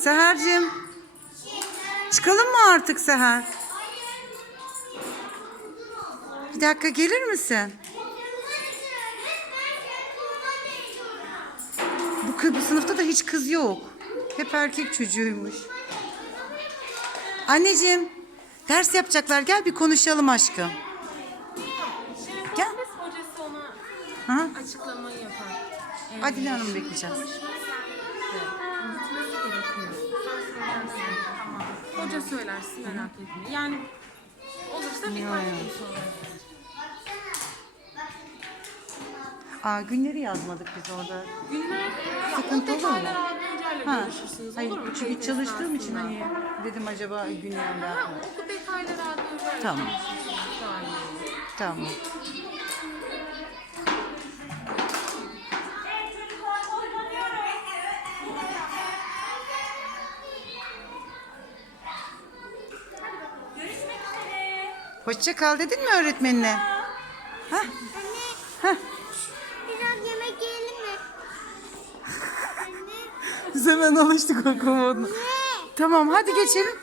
Seher'cim. Çıkalım mı artık Seher? Bir dakika gelir misin? Bu, sınıfta da hiç kız yok. Hep erkek çocuğuymuş. Anneciğim, ders yapacaklar. Gel bir konuşalım aşkım. Gel. Ha? açıklamayı yapar. Adile Hanım bekleyeceğiz. Gitmesi gerekiyor. Tamam. Hoca söylersin merak etme. Yani olursa bir farklı sonra. Aa, günleri yazmadık biz orada. Günler Sıkıntı o olur mu? Ha. görüşürsünüz. Hayır, olur mu? çünkü Kayıt çalıştığım için esnasında. hani dedim acaba günlerinde. Ha, o detayları hocayla Tamam. olur. Tamam. Hoşça kal dedin mi öğretmenine? Ha? Ha? Biraz yemek yiyelim mi? Anne. Hemen alıştık o komoduna. Tamam hadi geçelim.